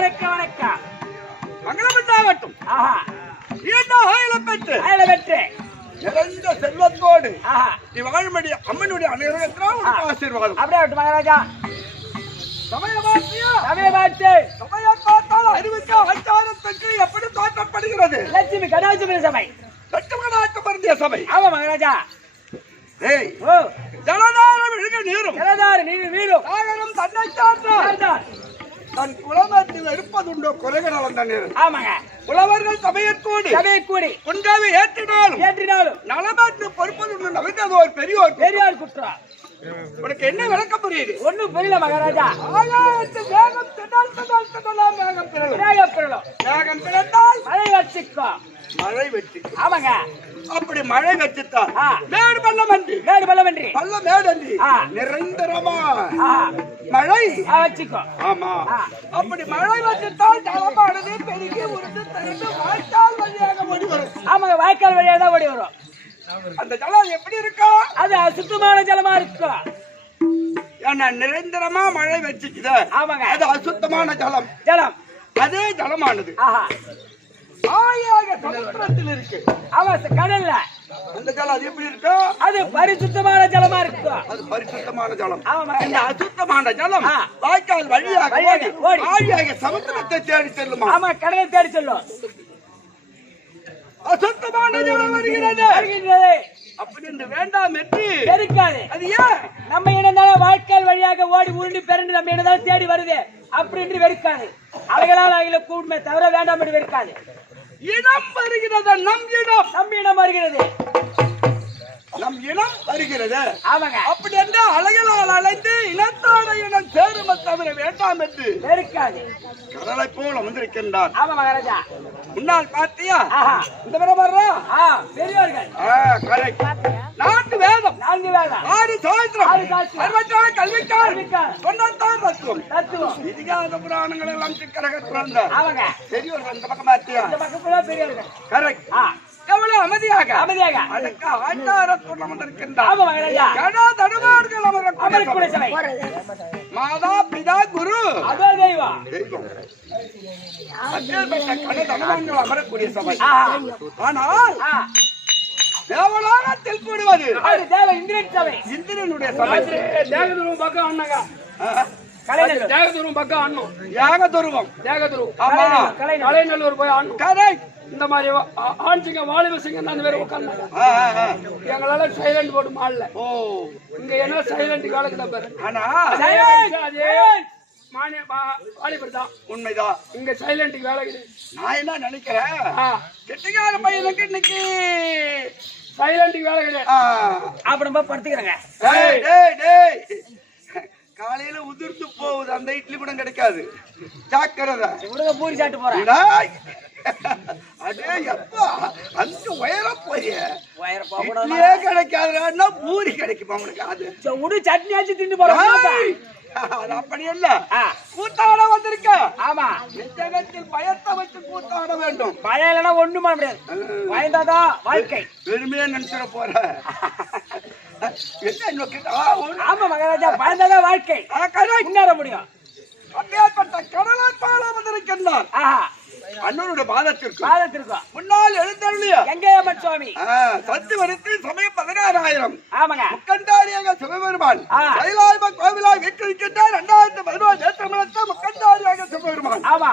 வணக்கம் வணக்கம். மங்களமண்டாகட்டும். ஆஹா பெற்று நிறைந்த செல்வத்தோடு நீ வாழும்படி அம்மனுடைய அனைவரும் ஆசீர்வாதம். அப்படியே விட்டு மகாராஜா. சமயத்தால் அறிவிக்க ஆச்சாரத்துக்கு எப்படி தோற்றப்படுகிறது? லட்சுமி கடாட்சம் சபை, லட்சுமணாக்க மருந்திய சபை. ஆமா மகாராஜா. ஜலதாரம் எழுக நீரும் வீரும் சாகரம் தன்னை சார்ந்தார் தன் குலமத்தில் இருப்பதுண்டோ குறைகள் அளந்த நேரம். ஆமாங்க. புலவர்கள் சபையை கூடி குண்டாவை ஏற்றினாலும் நலமாற்று பொறுப்பது நவிந்தது ஒரு பெரியோர் குற்றம். உனக்கு என்ன விளக்கம் புரியுது? ஒண்ணும் புரியல மகாராஜா. வேகம் பிறந்தால் மழை வச்சுக்கோ. ஆமாங்க. அப்படி மழை வச்சுத்தான் மேடு பள்ளம் மேடன்றி நிரந்தரமா மழை வச்சுக்கோ. ஆமா. அப்படி மழை வச்சுத்தான் ஜலமானது பெருகி உருண்டு திரண்டு வாய்க்கால் வழியாக ஓடி வரும். ஆமாங்க, வாய்க்கால் வழியாக தான் ஓடி வரும். அந்த ஜலம் எப்படி இருக்கா? அது அசுத்தமான ஜலமா இருக்கும். ஏன்னா நிரந்தரமா மழை வச்சுக்குது. ஆமாங்க. அது அசுத்தமான ஜலம். அதே ஜலமானது ஆயாக சமுத்திரத்தில் இருக்கு. கடல்ல அந்த ஜலம் அது எப்படி இருக்கா? அது பரிசுத்தமான ஜலமா இருக்கும். அது பரிசுத்தமான ஜலம். இந்த அசுத்தமான ஜலம் வாய்க்கால் வழியாக ஆழியாக சமுத்திரத்தை தேடி செல்லுமா? ஆமா, கடலை தேடி செல்லும். அசுத்தமான ஜலம் வருகிறது. அப்படி என்று வேண்டாம் என்று இருக்காது. அது ஏன் நம்ம என்ன வாய்க்கால் வழியாக ஓடி உருண்டு பிறண்டு நம்ம என்னதான் தேடி வருது அப்படி என்று வெறுக்காது. அவைகளால் அவைகளை கூடுமே தவிர வேண்டாம் என்று வெறுக்காது. இனம் வருகிறது. நம் இனம் வருகிறது. ஆமாங்க. அப்படி என்று அலைகளால் அலைந்து இனத்தோட இனம் சேரும தவிர வேண்டாம் என்று வெறுக்காது. கடலை போல வந்திருக்கின்றார். ஆமா மகாராஜா. முன்னால் பார்த்தியா? இந்த பெரியவர்கள் நான்கு வேதம் 6 சாஸ்திரம் கல்விக்கார் சொன்னதான் தத்துவம் இதிகாச புராணங்கள் எல்லாம் சிக்கரகத்துறந்த பெரியவர்கள். இந்த பக்கம் பார்த்தியா? பெரியவர்கள். கரெக்ட். எவ்வளவு அமைதியாக அதுக்கு ஆச்சாரத்துடன் அமர்ந்திருக்கின்றார். மாதா பிதா குரு தெய்வம் அமரக்கூடிய சபை. ஆனால் தேவலோகத்தில் கூடுவது இந்திரனுடைய சபை. தேகதுருவம் பக்கம் அண்ணங்க தேகதுருவம் பக்கம் அண்ணும் கலைநல்லூர் போய் அண்ணும். கரெக்ட். இந்த மாதிரி ஆண்சிங்க வாலிப சிங்கம் அந்த பேர் உட்கார்ந்தாங்க. எங்களால சைலண்ட் போட்டு மாடல. இங்க என்ன சைலண்ட் காலக்கு தான் பேரு. வாலிபர் தான். உண்மைதான். இங்க சைலண்ட்டுக்கு வேலை கிடையாது. நான் என்ன நினைக்கிறேன், கெட்டிக்கார பையனுக்கு இன்னைக்கு சைலண்ட்டுக்கு வேலை கிடையாது. அப்படி படுத்துக்கிறாங்க. காலையில உதிர்த்து போகுது அந்த இட்லி கூட கிடைக்காது. ஜாக்கிரதை. பூரி சாப்பிட்டு போறேன். அதே எப்பா அந்த உயரம் போய் கிடைக்காதுன்னா பூரி கிடைக்குமா உனக்கு? அது உடு சட்னி ஆச்சு தின்னு போறோம். அது அப்படி இல்ல. கூத்தாட வந்திருக்க. ஆமா, ஜகத்தில் பயத்தை வச்சு கூத்தாட வேண்டும். பயம் இல்லைன்னா ஒண்ணும் பண்ண முடியாது. பயந்தாதான் வாழ்க்கை. பெருமையா நினைச்சிட போற. ஆமா மகாராஜா, பயந்தாதான் வாழ்க்கை முன்னேற முடியும். அப்பேற்பட்ட கடலால் பால வந்திருக்கின்றார். அண்ணனுடைய பாதத்திற்கு முன்னால் எழுந்தருளிய கங்கையம்மன் சுவாமி சத்து வரித்து சமயம் 16,000. ஆமாங்க. முக்கண்டாரியாக சிவபெருமான் கைலாய கோவிலாய் வீட்டிருக்கின்றார். 2014 ஏற்றமலத்த முக்கண்டாரியாக சிவபெருமான். ஆமா,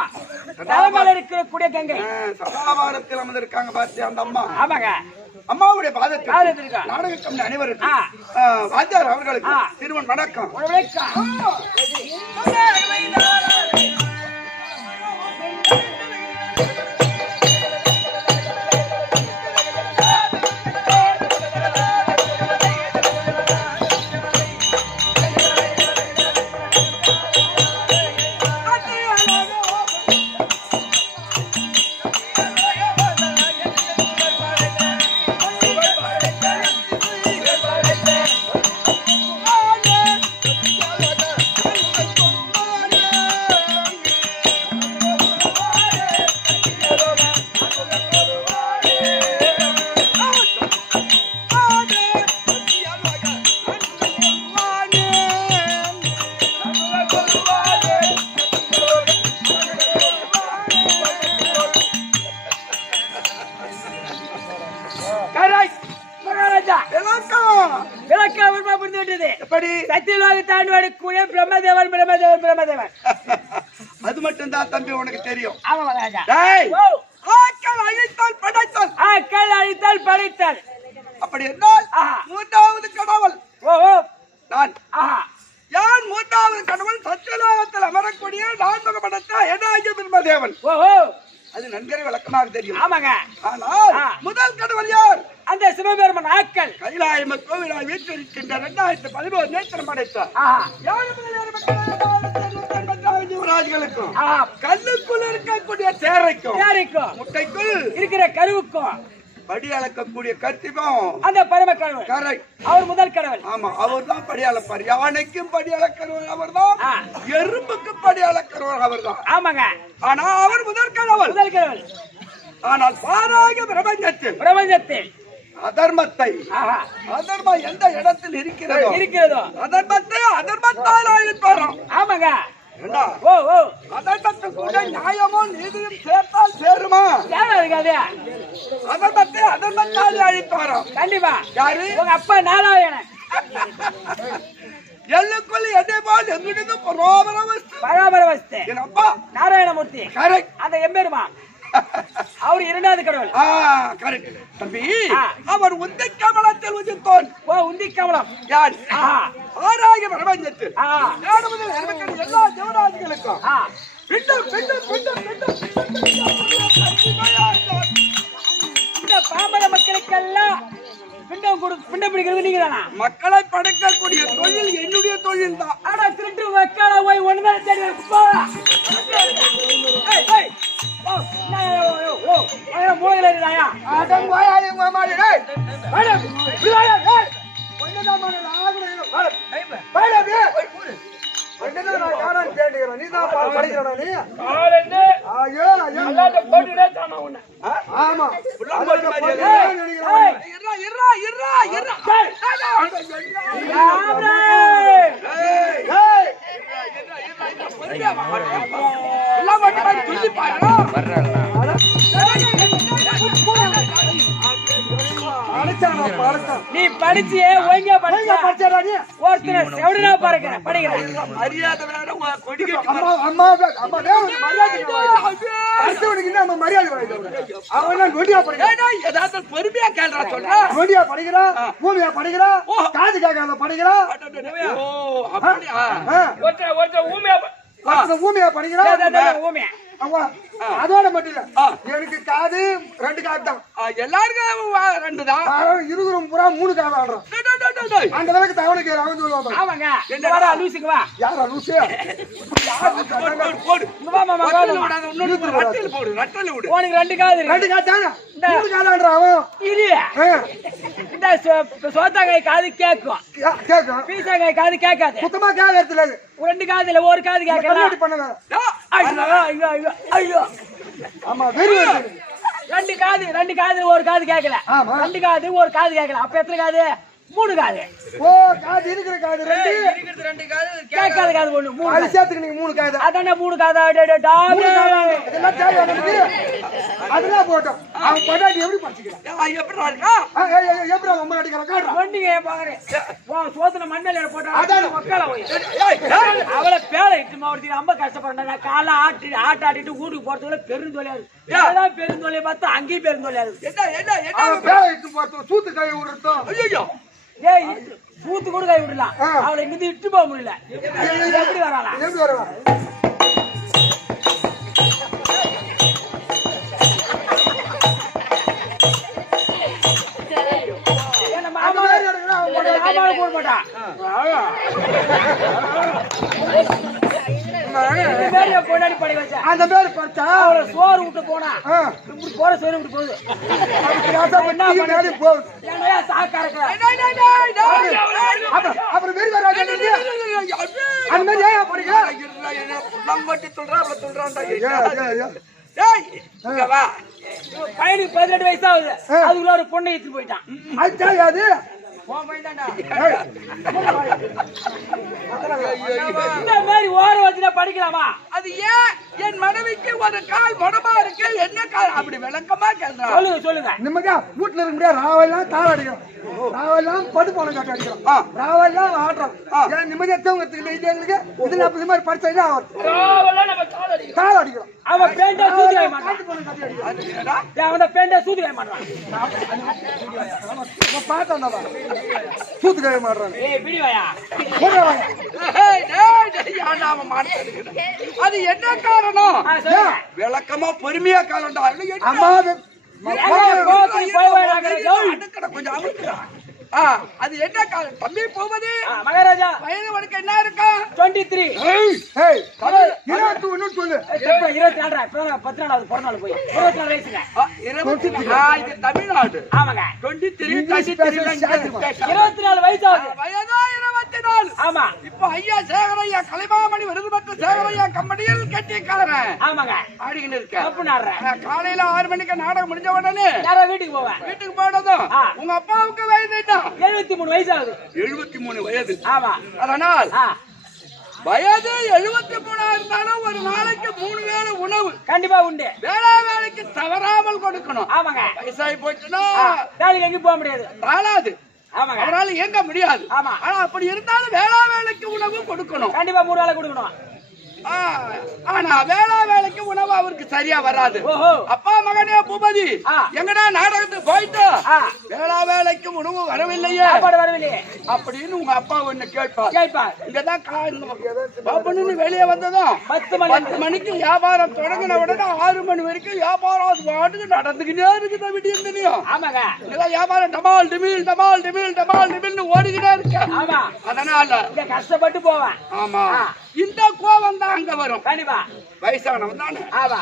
தலைமையில் இருக்கக்கூடிய கங்கை சபாவாரத்தில் அமர்ந்திருக்காங்க. பார்த்து அந்த அம்மா. ஆமாங்க. அம்மாவுடைய பாதத்தில் நாடகத்தம் அனைவருக்கும் வாத்தியார் அவர்களுக்கு திருவன் வணக்கம். இருக்குது. எப்படி சத்தியலோக தாண்டி வரக்கூடிய பிரம்மதேவன் பிரம்மதேவன் பிரம்மதேவன். அது மட்டும் தான் தம்பி உனக்கு தெரியும். ஆமா மகாராஜா. டேய் ஓ ஆக்கள் அழித்தால் படைத்தால் ஆக்கள் அழித்தால் படைத்தால் அப்படி என்றால் ஆஹா. மூன்றாவது கடவுள் ஓ ஓ நான். ஆஹா யார் மூன்றாவது கடவுள்? சத்தியலோகத்தில் அமரக்கூடிய நான்முக படைத்த ஏனாகிய பிரம்மதேவன். ஓ ஓ அது நன்கரை விளக்கமாக தெரியும். ஆமாங்க. ஆனால் ஆ. முதல் கடவுள் யார்? அந்த சிவபெருமன் ஆக்கள். கைலாயம் கோவிலாய் வீற்றிருக்கின்ற 2011 நேத்திரம் படைத்தார். ஆஹா யார் முதலியார் மக்கள் ஜீவராஜிகளுக்கும் ஆஹா கல்லுக்குள் இருக்கக்கூடிய சேரைக்கும் யாருக்கும் முட்டைக்குள் இருக்கிற கருவுக்கும் படி அளக்கக்கூடிய கத்திக்கும் அந்த பரம கடவுள் கரை. அவர் முதல் கடவுள். ஆமா, அவர் தான் படி அளப்பார். யானைக்கும் படி அளக்கிறவர் அவர் தான், ஆ. எறும்புக்கும் படி அளக்கிறவர் அவர் தான். ஆமாங்க. ஆனா அவர் முதல் கடவுள். முதல் கடவுள். ஆனால் பாராக பிரபஞ்சத்தில் பிரபஞ்சத்தில் அதர்மத்தை ஆஹா அதர்மம் எந்த இடத்தில் இருக்கிறதோ இருக்கிறதோ அதர்மத்தை அதர்மத்தால் அழிப்பாராம். ஆமாங்க. ஏண்டா, ஓ ஓ அதர்மத்தை கூட நியாயமும் நீதியும் சேர்த்தால் சேருமா? தேவை இருக்காது. அதர்மத்தை அதர்மத்தால் அழிப்பாராம். கண்டிப்பா. யாரு? உங்க அப்பா நாராயணன். எல்லுக்குள் என்னை போல் எங்கிருந்து பரோபரவஸ்து. பராபரவஸ்து என் அப்பா நாராயணமூர்த்தி. கரெக்ட். அந்த எம்பெருமா அவர் இரண்டாவது கடவுள். கரெக்ட் தம்பி. ஆ. அவர் உந்தி கமலத்தில் உதித்தோன். ஓ உந்தி கமலம். யார்? ஆஹா ஆராய பிரபஞ்சத்தில் ஆஹா ஏழு முதல் இருக்கிற எல்லா தேவராஜிகளுக்கும் ஆ பிண்டம் பிண்டம் பிண்டம் பிண்டம் இந்த பாமர மக்களுக்கெல்லாம் பிண்டம் பிண்டம் பிடிக்கிறது நீங்க தானா? மக்களை படைக்கக்கூடிய தொழில் என்னுடைய தொழில் தான். ஆனா திருட்டு வக்கால போய் ஒண்ணுதான் தேடி போடா. மூலையில இருந்தாயா? அடம் வாயாலே மாமாலே டேய். மேடம், விளையாட, ஏய். ஒண்ணுதான் பண்ணல, ஆகுறேன். வாடா டேய். ஒண்ணுதான் நான் காணாம தேடுகிறேன். நீதான் படிக்கிறடா நீ. காலையில ஐயோ ஐயோ. அல்லாத போட்டுடே தானா உன்னை. ஆமா. ஏய், ஏய். இருடா இருடா இருடா இருடா. ஏய். ஆம்ரே. ஏய் ஏய். எல்லாம் மட்டும் சொல்லி பாருடா. அடிச்சானா பாடத்தான். நீ படிச்சியே ஒழுங்கா படிச்சா படிச்சடா நீ. ஒருத்தனை செவடினா பாருங்க படிக்கிறேன். மரியாதை வேற கொடிக்க. அம்மா அம்மா அம்மா டேய் மரியாதை அடுத்தவனுக்கு என்ன அம்மா மரியாதை வாங்கிட்டு அவன் கொடியா படிக்கிறான். ஏடா ஏதாவது பொறுமையா கேள்றா சொல்றா. கொடியா படிக்கிறான், பூமியா படிக்கிறான், காது கேட்காத படிக்கிறான், ஓ அப்படியா? ஒருத்த ஊமையா பூமியா படிக்கிறான். ஊமே அம்மா அதோட மட்டும் இல்ல, எனக்கு காது 2 காது தான். எல்லாருக்கும் 2 தான். இருக்கிறவங்க பூரா 3 காது ஆடுறான். அந்த அளவுக்கு தவணைக்கு அவன் சொல்லுவாங்க. ஆமாங்க. இங்க வாடா லூசுக்கு வா. யாரா லூசு? போடு. இங்க வா மாமா ரட்டில வா. விடாத, இன்னொரு ரட்டில போடு, ரட்டில விடு. உனக்கு 2 காது இருக்கு. 2 காது தானே 3 காது ஆடுறான் அவன். இரு. இந்த சோத்தாங்காய் காது கேக்கும், கேட்கும் பீசாங்காய் காது கேட்காது. சுத்தமா கேட்கறது இல்ல. 2 காது இல்ல, ஒரு காது கேட்கல. கண்ணாடி பண்ணுங்க. ஐயோ ஐயோ ஐயோ ஐயோ. ஆமா வெரி வெரி. 2 காது ஒரு காது கேட்கல. ஆமா. 2 காது ஒரு காது கேட்கல. அப்ப எத்தனை காது? 3 காது. ஓ காது இருக்கிற காது 2, இருக்கிறது 2 காது. கேட்காத காது 1, 3 அது காது. சேர்த்துக்கு நீங்க 3 காது. அதானே 3 காதா? டாபே. இதெல்லாம் தேவை நமக்கு. அதெல்லாம் போட்டோம். அவன் பொண்டாட்டி எப்படி படிச்சுக்கிறான்? எப்படிடா இருக்கா? எப்படி அவன் அம்மா அடிக்கிறான் காட்டுறான். வண்டிங்க பாரு. உன் சோத்துல மண்ணல போட்டா அதானே. மக்களை போய் ஏய் அவளை பேலை இட்டு மாவட்டத்துக்கு ரொம்ப கஷ்டப்படுறேன். காலை ஆட்டாடிட்டு வீட்டுக்கு போறதுக்குள்ள பெருந்தொழியாது. ஏதாவது பெருந்தொழியை பார்த்தா அங்கேயும் பெருந்தொழியாது. என்ன என்ன என்ன? அவன் பேரை இட்டு போட்டோம், சூத்து கை விடுறோம். ஐயோ ஏய் சூத்து கூட கை விடலாம். அவளை இங்கிருந்து இட்டு போக முடியல. எப்படி வராளா? எப்படி வருவான்? என்ன மாமாவை கூட மாட்டான். கொண்டாடி படி வச்சா அந்த பேர் பார்த்தா அவளை சோறு விட்டு போனா இப்படி போற சோறு விட்டு போகுது. முன்னாடி போகுது. ஏன்னா சாக்காரக்க அப்புறம் வெறி வராது. அந்த மாதிரி ஏன் படிக்கிற? என்ன புள்ளம்பட்டி சொல்றா அவளை சொல்றான்டா. ஏய் ஏய் இங்க வா. பையனுக்கு 18 வயசு ஆகுது. அதுக்குள்ள ஒரு பொண்ணை எடுத்து போயிட்டான். அது தெரியாது. இந்த மாதிரி ஓர வச்சுனா படிக்கலாமா? அது ஏன் என் மனைவிக்கு ஒரு கால் மொடமா இருக்கு, என்ன கால் அப்படி விளக்கமா கேள்றான். சொல்லுங்க சொல்லுங்க. நிம்மதியா வீட்டுல இருக்க முடியாது. ராவெல்லாம் தாள அடிக்கிறோம், ராவெல்லாம் படு போன காட்டு அடிக்கிறோம், ராவெல்லாம் ஆடுறோம். ஏன் நிம்மதியா தூங்கத்துக்கு எங்களுக்கு இது நம்ம இது மாதிரி படிச்சா தாள அடிக்கிறோம். அவன் பேண்டா சூதுகாய மாட்டான். அது என்னடா? அவன பேண்டா சூதுகாய மாட்டான். பாத்தாண்டா சூத்து கழிய மாடுறாங்க. ஏய் பிடிவாயா. ஏய், டேய், டேய், ஏன்டா அவன் மாட்டேன் இருக்கிறான்? அது என்ன காரணம்? சொல்லுங்க. விளக்கமா பொறுமையா காலண்டா. அம்மா கொஞ்சம் அமுக்குறா. அது என்ன காலம் தம்பி போவது? மகாராஜா வயது உனக்கு என்ன இருக்கா? 23. சொல்லு 24. இப்பதான் 10 நாள் ஆகுது பிறந்த நாள் போய். 24 வயசுங்க. இது தமிழ்நாடு. ஆமாங்க. 23 24 வயசு ஆகுது. வயதா 24. ஆமா. இப்ப ஐயா சேகரையா கலைமாமணி விருது பெற்ற சேகரையா கம்பெனியில் கட்டிக்காரன். ஆமாங்க. ஆடிக்கிட்டு இருக்க. தப்பு நாடுறேன். காலையில 6 மணிக்கு நாடகம் முடிஞ்ச உடனே நேரா வீட்டுக்கு போவேன். வீட்டுக்கு போனதும் உங்க அப்பாவுக்கு வயது என்ன? 73 வயசு ஆகுது. 73 வயது. ஆமா. அதனால் வயது 73 இருந்தாலும் ஒரு நாளைக்கு 3 வேளை உணவு கண்டிப்பா உண்டு. வேலைக்கு தவறாமல் கொடுக்கணும். ஆமாங்க. வயசாகி போச்சுன்னா வேலைக்கு எங்கேயும் போக முடியாது. தாளாது. ஆமாங்க. அவரால் இயங்க முடியாது. ஆமா. ஆனா அப்படி இருந்தாலும் வேலைக்கு உணவு கொடுக்கணும். கண்டிப்பா 3 வேளை கொடுக்கணும். ஆனா வேலைக்கு உணவு அவருக்கு சரியா வராது. ஓஹோ. அப்பா மகனே பூபதி எங்கடா நாடகத்துக்கு போயிட்டு வேலைக்கு உணவு வரவில்லையே, சாப்பாடு வரவில்லையே அப்படின்னு உங்க அப்பா ஒண்ணு கேட்பார். கேட்பார். இங்கதான் பாப்பனு வெளியே வந்ததும் 10 மணிக்கு வியாபாரம் தொடங்கின உடனே 6 மணி வரைக்கும் வியாபாரம் அது பாட்டுக்கு நடந்துக்கிட்டே இருக்குது. விடியும் ஆமாங்க. இதெல்லாம் வியாபாரம் டமால் டிமில் டமால் டிமில் டமால் டிமில்னு ஓடிக்கிட்டே இருக்கு. ஆமா. அதனால கஷ்டப்பட்டு போவேன். ஆமா. இந்த கோவம் தான் அங்க வரும். கண்டிப்பா. வயசானவன் தானே. ஆமா.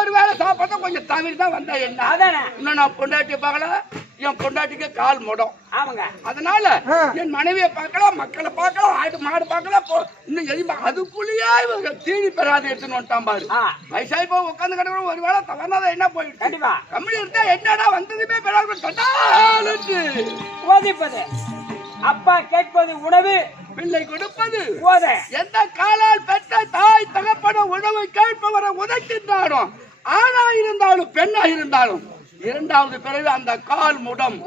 ஒரு வேளை சாப்பிட்டா கொஞ்சம் தவிர தான் வந்தா என்ன? அதானே. இன்னும் நான் பொண்டாட்டி பார்க்கல, என் பொண்டாட்டிக்கு கால் முடம். ஆமாங்க. அதனால என் மனைவியை பார்க்கலாம், மக்களை பார்க்கலாம், ஆடு மாடு பார்க்கலாம். இன்னும் எதுவுமே அதுக்குள்ளேயே இவங்க தீனி பெறாத எடுத்துன்னு வந்துட்டான் பாரு. வயசாகி போய் உட்காந்து கிடக்கணும். ஒரு வேளை தவறாதான் என்ன போயிட்டு கண்டிப்பா கம்பெனி இருந்தா என்னடா வந்ததுமே பெறாது போதிப்பது. அப்பா கேட்பது உணவு, பிள்ளை கொடுப்பது போத. எந்த காலால் பெற்ற தாய் தகப்பன உணவை கேட்பவரை உதைக்கின்றானோ, ஆணா இருந்தாலும் பெண்ணா இருந்தாலும் 2வது பிறகு அந்த கால் முடம்.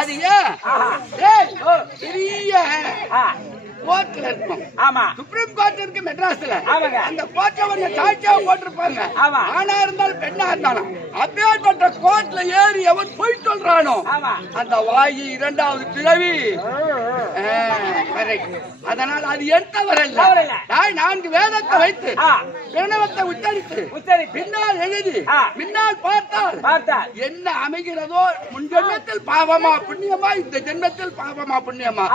அது ஏன் பெரிய கோர்ட்ல இருக்கும். ஆமா. சுப்ரீம் கோர்ட் இருக்கு மெட்ராஸ்ல. ஆமாங்க. அந்த கோர்ட்ல வந்து சாட்சியாக போட்டிருப்பாங்க. ஆமா. ஆணா இருந்தாலும் பெண்ணா இருந்தாலும் அப்பேற்பட்ட கோர்ட்ல ஏறி எவன் போய் சொல்றானோ ஆமா அந்த வாயி 2வது பிறவி. அதனால அது என் தவறல்ல. நான் 4 வேதத்தை வைத்து பிரணவத்தை உச்சரித்து பின்னால் எழுதி பின்னால் பார்த்தால் என்ன அமைகிறதோ முன் ஜென்மத்தில் பாவமா புண்ணியமா, இந்த ஜென்மத்தில் பாவமா புண்ணியமா,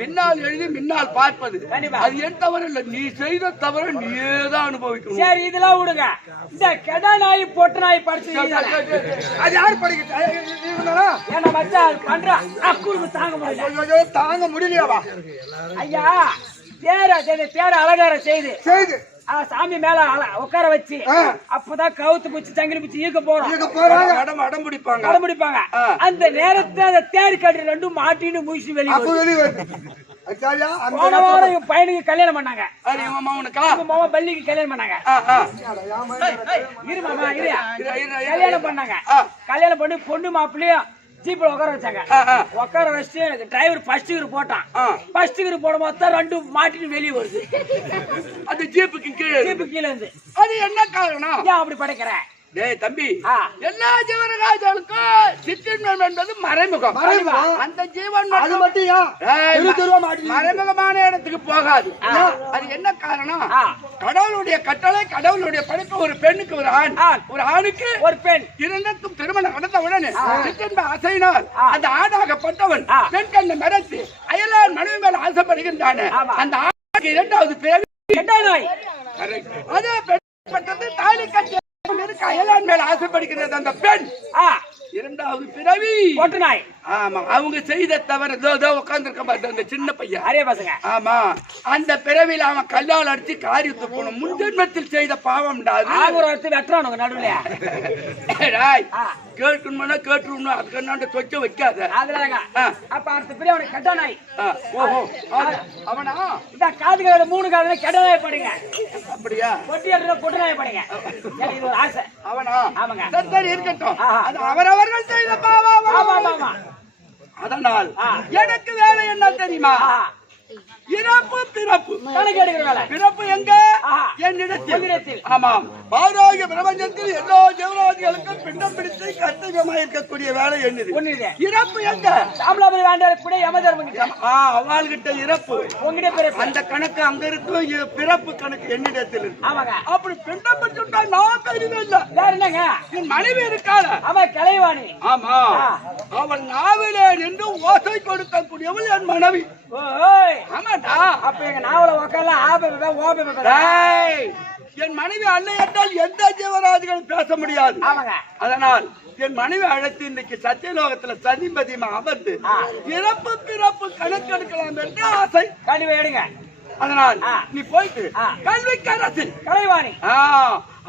பின்னால் எழுதி முன்னால் பார்ப்பது அது என் தவறு இல்ல. நீ செய்த தவறு நீதான் அனுபவிக்கணும். சரி, இதெல்லாம் விடுங்க. இந்த கெடா நாய் பொட்ட நாய் படிச்சு அது யாரு படிக்கிறா? என்ன மச்சா பண்றா அக்குருக்கு தாங்க முடியல. தாங்க முடியலையாவா? ஐயா தேர அலங்காரம் செய்து சாமி மேல உட்கார வச்சு அப்பதான் கவுத்து பிடிச்சி சங்கிலி பிடிச்சி ஈக்க போறோம். அடம் பிடிப்பாங்க. அந்த நேரத்துல அந்த தேர் கட்டி 2 மாட்டின்னு முடிச்சு வெளியே போன வாரம் பையனுக்கு கல்யாணம் பண்ணாங்க. மாமா பள்ளிக்கு கல்யாணம் பண்ணாங்க. இரு மாமா இரு. கல்யாணம் பண்ணாங்க. கல்யாணம் பண்ணி பொண்ணு மாப்பிள்ளையும் ஜீப்ல உட்கார வச்சாங்க. உட்கார வச்சுட்டு எனக்கு டிரைவர் ஃபர்ஸ்ட் கிரு போட்டான். ஃபர்ஸ்ட் கிரு போட மொத்தம் 2 மாட்டின்னு வெளியே வருது. அது ஜீப்புக்கு கீழே இருந்து. அது என்ன காரணம்? ஏன் அப்படி படைக்கிறேன்? டேய் தம்பி, எல்லா ஜீவராசிகளுக்கும் சிற்றின்பம் என்பது மறைமுகம். அந்த ஜீவன் அது மட்டும் மறைமுகமான இடத்துக்கு போகாது. அது என்ன காரணம்? கடவுளுடைய கட்டளை, கடவுளுடைய படைப்பு. ஒரு பெண்ணுக்கு ஒரு ஆண், ஒரு ஆணுக்கு ஒரு பெண். இரண்டுக்கும் திருமணம் நடந்த உடனே சிற்றின்ப அசைனால் அந்த ஆணாகப்பட்டவன் பெண் கண்ணை மறைத்து அயலான் மனைவி மேல ஆசைப்படுகின்றானே, அந்த ஆணுக்கு 2வது பிறகு அதே பெண் தாலி கட்டி அயலான் மேல ஆசைப்படுகிறது அந்த பெண். இரண்டாவது பிறவி பொட்டு நாய். ஆமா அவங்க செய்த தவறு இதோ உட்கார்ந்துருக்க பாரு அந்த சின்ன பையன் அரிய பசங்க. ஆமா அந்த பிறவில அவன் கல்லால் அடிச்சு காரியத்தை போன முன்ஜென்மத்தில் செய்த பாவம்டா அது. ஆகுரத்து வெட்டுறானுங்க நடுவுல. டேய் கேட்கணும்னா கேட்டுருணும் அதுக்கு என்னாண்ட சொச்ச வைக்காத. அதுலங்க அப்ப அடுத்த பிரிவு அவனுக்கு கெட்ட நாய். ஓஹோ அவனா இந்த காது காதுல 3 காதுல கெட்ட நாய் படுங்க. அப்படியா பொட்டி எடுத்து பொட்டு நாய் படுங்க. எனக்கு இது ஒரு ஆசை. அவனா ஆமாங்க. சரி இருக்கட்டும் அது அவரவர்கள் செய்த பாவம். ஆமா ஆமா. அதனால் எனக்கு வேலை என்ன தெரியுமா? இறப்பு பிறப்பு கணக்கு எடுக்கிற வேலை. பிறப்பு எங்க? என்னிடத்தில். ஆமாம் பாராகிய பிரபஞ்சத்தில் எல்லா ஜீவராசிகளுக்கும் பிண்டம் பிடித்து கர்த்தவியமாக இருக்கக்கூடிய வேலை என்னது? இறப்பு எங்க? சாமலாபுரி வேண்டாம் கூட யமதர்மங்கிட்ட. அவள்கிட்ட இறப்பு உங்ககிட்ட பிறப்பு. அந்த கணக்கு அங்க இருக்கும். பிறப்பு கணக்கு என்னிடத்தில் இருக்கு. ஆமாங்க. அப்படி பிண்டம் பிடிச்சுட்டா நான் தெரியவே இல்லை. யார் என்னங்க? என் மனைவி இருக்காள. அவன் கலைவாணி. ஆமா அவள் நாவிலே நின்று ஓசை கொடுக்கக்கூடியவள் என் மனைவி. ஓய் ஆமாடா. அப்ப எங்க நாவல உக்கால ஆபே ஓபே. என் மனைவி அன்னை என்றால் எந்த ஜீவராஜிகளும் பேச முடியாது. ஆமாங்க. அதனால் என் மனைவி அழைத்து இன்னைக்கு சத்தியலோகத்துல சதிபதிமா அமர்ந்து இறப்பு பிறப்பு கணக்கெடுக்கலாம் என்று ஆசை. கண்டிப்பா எடுங்க. அதனால் நீ போயிட்டு கல்விக்கரசி கலைவாணி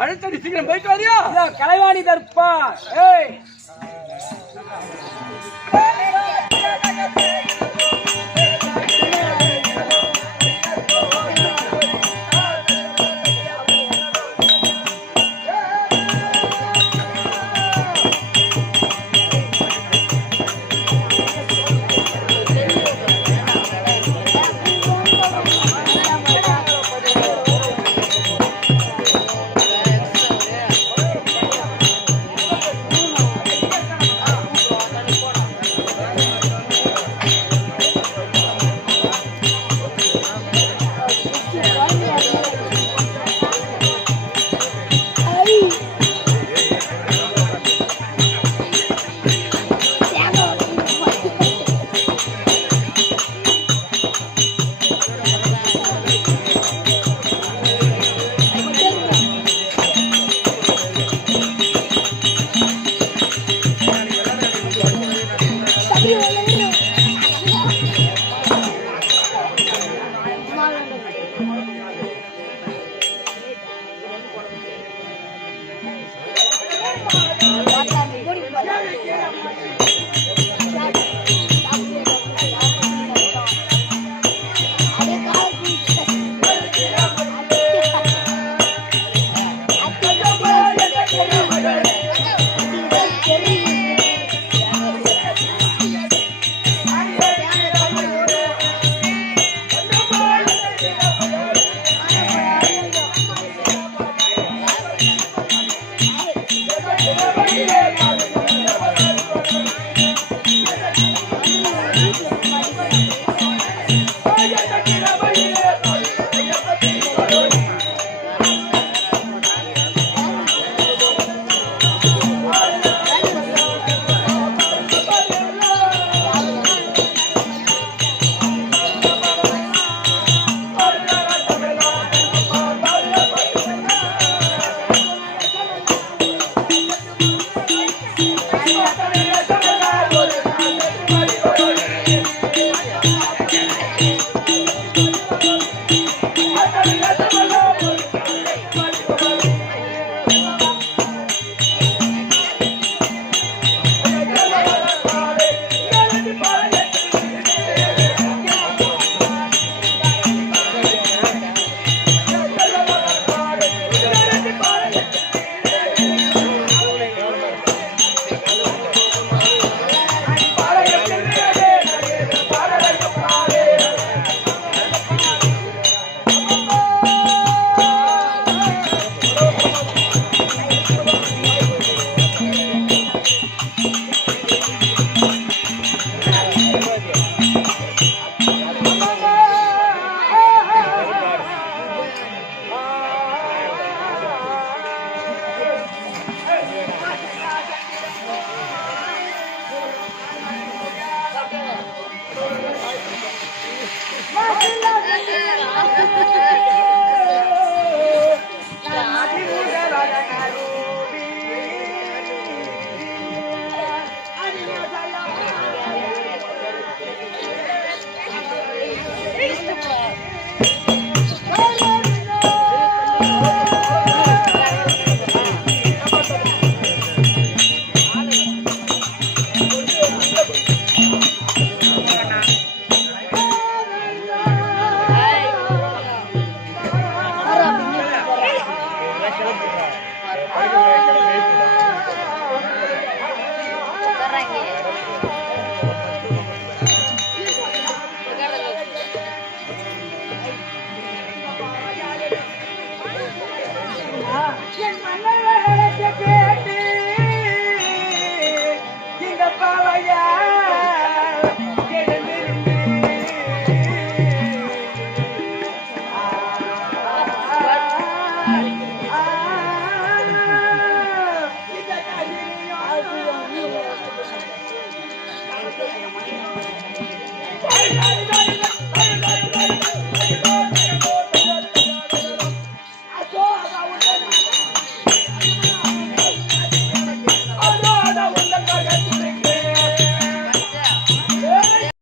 அழைத்தடி சீக்கிரம் போயிட்டு வரியா? கலைவாணி தர்ப்பா. ஏய்